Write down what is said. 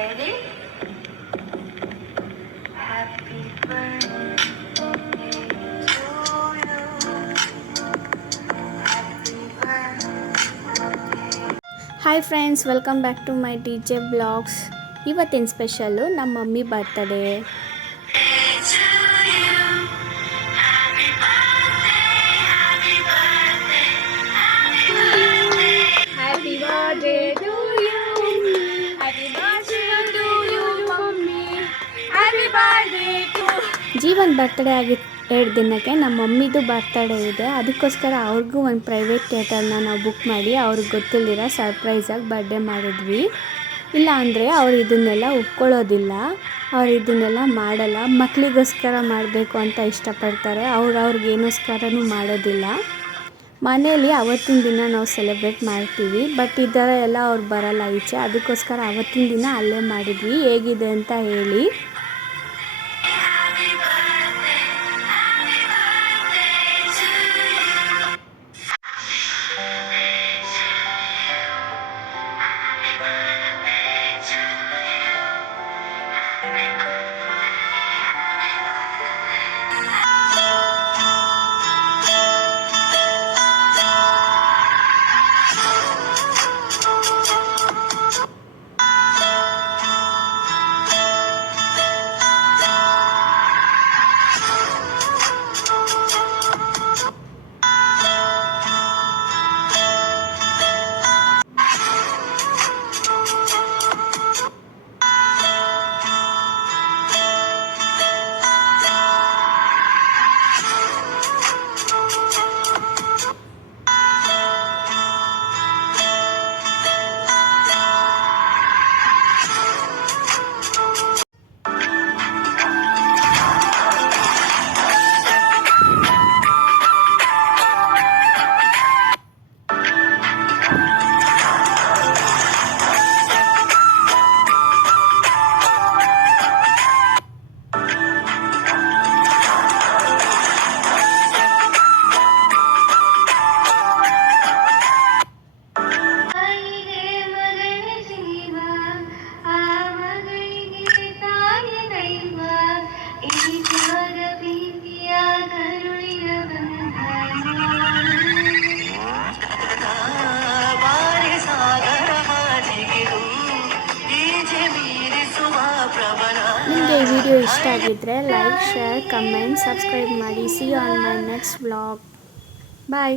Ready? Happy birthday to you. Happy birthday. Hi friends, welcome back to my DJ blogs. ಇವತ್ತಿನ special ನಮ್ಮ mummy birthday. Happy birthday to you. Happy birthday to you, mommy. Happy birthday to Jeevan birthday ಆಗಿ 2 ದಿನಕ್ಕೆ ನಮ್ಮ ಮಮ್ಮಿದು birthday ಇದೆ. ಅದಕ್ಕೋಸ್ಕರ ಅವ್ರಿಗೂ ಒಂದು private ಥಿಯೇಟರ್ನ ನಾವು ಬುಕ್ ಮಾಡಿ ಅವ್ರಿಗೆ ಗೊತ್ತಿಲ್ದಿರ ಸರ್ಪ್ರೈಸಾಗಿ ಬರ್ಡೇ ಮಾಡಿದ್ವಿ. ಇಲ್ಲ ಅಂದರೆ ಅವ್ರು ಇದನ್ನೆಲ್ಲ ಒಪ್ಕೊಳ್ಳೋದಿಲ್ಲ, ಅವ್ರು ಇದನ್ನೆಲ್ಲ ಮಾಡಲ್ಲ. ಮಕ್ಕಳಿಗೋಸ್ಕರ ಮಾಡಬೇಕು ಅಂತ ಇಷ್ಟಪಡ್ತಾರೆ, ಅವ್ರಿಗೇನೋಸ್ಕರನೂ ಮಾಡೋದಿಲ್ಲ. ಮನೇಲಿ ಅವತ್ತಿನ ದಿನ ನಾವು ಸೆಲೆಬ್ರೇಟ್ ಮಾಡ್ತೀವಿ, ಬಟ್ ಈ ಥರ ಎಲ್ಲ ಅವ್ರು ಬರಲ್ಲ ಈಚೆ. ಅದಕ್ಕೋಸ್ಕರ ಅವತ್ತಿನ ದಿನ ಅಲ್ಲೇ ಮಾಡಿದ್ವಿ. ಹೇಗಿದೆ ಅಂತ ಹೇಳಿ. ನಿಮಗೆ ಈ ವಿಡಿಯೋ ಇಷ್ಟ ಆಗಿದ್ದರೆ ಲೈಕ್, ಶೇರ್, ಕಮೆಂಟ್, ಸಬ್ಸ್ಕ್ರೈಬ್ ಮಾಡಿ. See you on my next vlog. Bye.